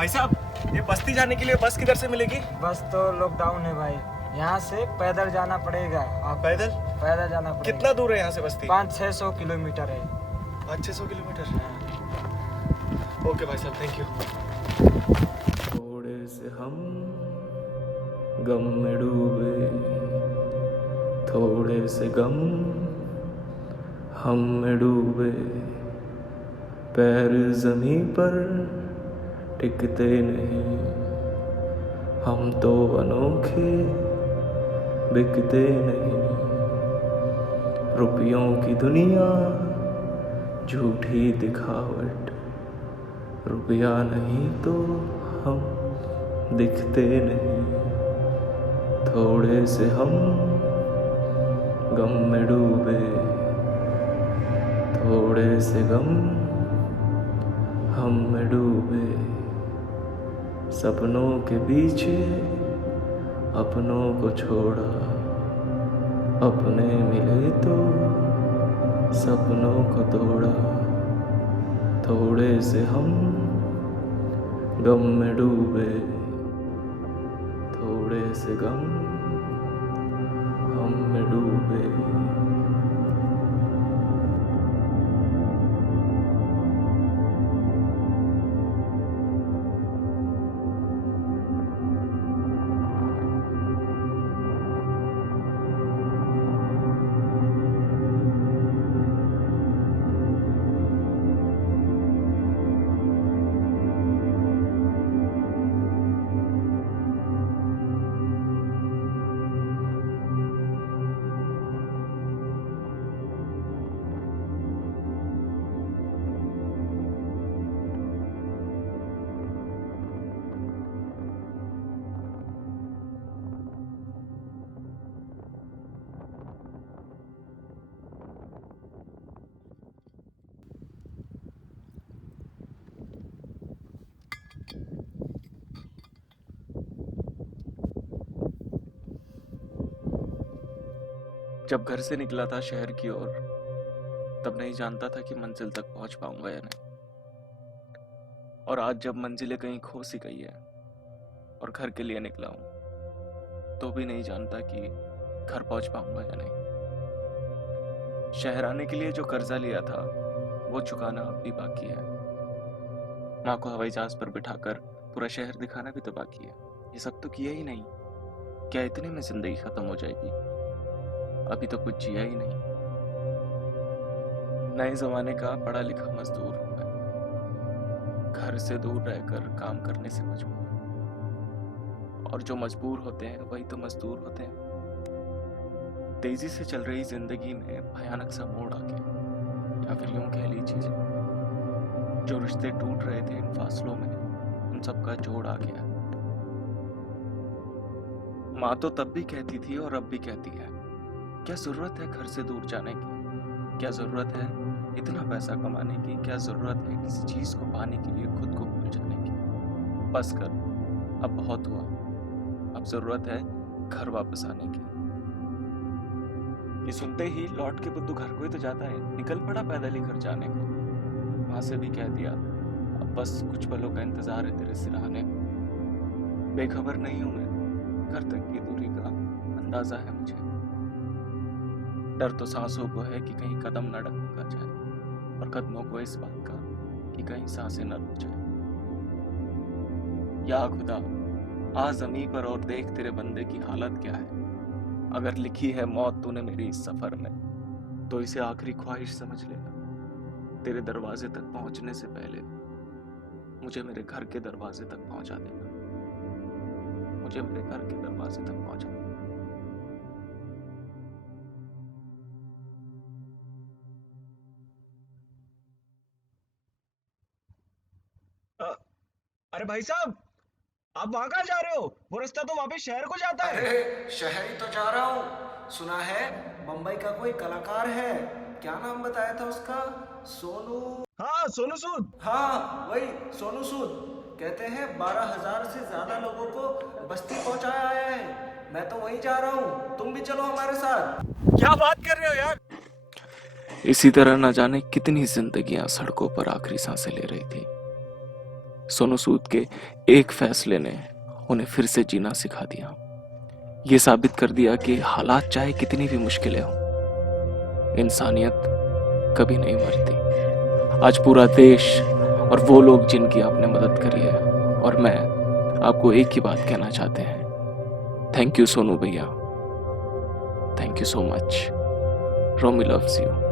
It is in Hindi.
भाई साहब, ये बस्ती जाने के लिए बस किधर से मिलेगी? बस तो लॉकडाउन है भाई, यहाँ से पैदल जाना पड़ेगा। आप पैदल? पैदल जाना पड़ेगा। कितना दूर है यहाँ से बस्ती? 500-600 किलोमीटर है। 500-600 किलोमीटर? ओके भाई साहब, थैंक यू। थोड़े से हम गम में डूबे, थोड़े से गम हम में डूबे, पैर ज़मीं पर टिकते नहीं, हम तो अनोखे बिकते नहीं, रुपयों की दुनिया झूठी दिखावट, रुपया नहीं तो हम दिखते नहीं, थोड़े से हम गम में डूबे, थोड़े से गम हम में डूबे, सपनों के पीछे अपनों को छोड़ा, अपने मिले तो सपनों को तोड़ा, थोड़े से हम गम में डूबे, थोड़े से गम हम में डूबे। जब घर से निकला था शहर की ओर, तब नहीं जानता था कि मंजिल तक पहुंच पाऊंगा या नहीं। और आज जब मंजिलें कहीं खो सी गई है और घर के लिए निकला हूं, तो भी नहीं जानता कि घर पहुंच पाऊंगा या नहीं। शहर आने के लिए जो कर्जा लिया था, वो चुकाना अब भी बाकी है। माँ को हवाई जहाज पर बिठाकर पूरा शहर दिखाना भी तो बाकी है। ये सब तो किया ही नहीं। क्या इतने में जिंदगी खत्म हो जाएगी? अभी तो कुछ जिया ही नहीं। नए जमाने का पढ़ा लिखा मजदूर हूं मैं, घर से दूर रहकर काम करने से मजबूर हूं। और जो मजबूर होते हैं वही तो मजदूर होते हैं। तेजी से चल रही जिंदगी में भयानक सा मोड़ आ गया, या फिर यूं कह लीजिए, जो रिश्ते टूट रहे थे इन फासलों में, उन सब का जोड़ आ गया। माँ तो तब भी कहती थी और अब भी कहती है, क्या जरूरत है घर से दूर जाने की? क्या जरूरत है इतना पैसा कमाने की? क्या जरूरत है किसी चीज को पाने के लिए खुद को भूल जाने की? बस कर, अब बहुत हुआ। अब जरूरत है घर वापस आने की। ये सुनते ही लौट के बुद्धू घर को ही तो जाता है, निकल पड़ा पैदल ही घर जाने को। माँ से भी कह दिया, अब बस कुछ पलों का इंतजार है तेरे सिरहाने को। बेखबर नहीं हूं मैं, घर तक की दूरी का अंदाजा है मुझे। डर तो सांसों को है कि कहीं कदम न डगमगा जाए, और कदमों को इस बात का कि कहीं सांसें न रुक जाए। या खुदा, आ ज़मीं पर और देख तेरे बंदे की हालत क्या है। अगर लिखी है मौत तूने मेरी इस सफर में, तो इसे आखिरी ख्वाहिश समझ लेना। तेरे दरवाजे तक पहुंचने से पहले मुझे मेरे घर के दरवाजे तक पहुंचा देना। मुझे मेरे घर के दरवाजे तक पहुंचा देना। अरे भाई साहब, आप वहां कहाँ जा रहे हो? वो रास्ता तो वापस शहर को जाता है। अरे शहर ही तो जा रहा हूँ। सुना है मुंबई का कोई कलाकार है, क्या नाम बताया था उसका? सोनू। हाँ, सोनू सूद। हाँ वही सोनू सूद। कहते हैं 12,000 से ज्यादा लोगों को बस्ती पहुंचाया है। मैं तो वहीं जा रहा हूँ, तुम भी चलो हमारे साथ। क्या बात कर रहे हो यार? इसी तरह न जाने कितनी जिंदगियां सड़कों पर आखिरी सांसें ले रही थी। सोनू सूद के एक फैसले ने उन्हें फिर से जीना सिखा दिया। ये साबित कर दिया कि हालात चाहे कितनी भी मुश्किलें हों, इंसानियत कभी नहीं मरती। आज पूरा देश और वो लोग जिनकी आपने मदद करी है और मैं आपको एक ही बात कहना चाहते हैं, थैंक यू सोनू भैया, thank you so much. Romi loves you.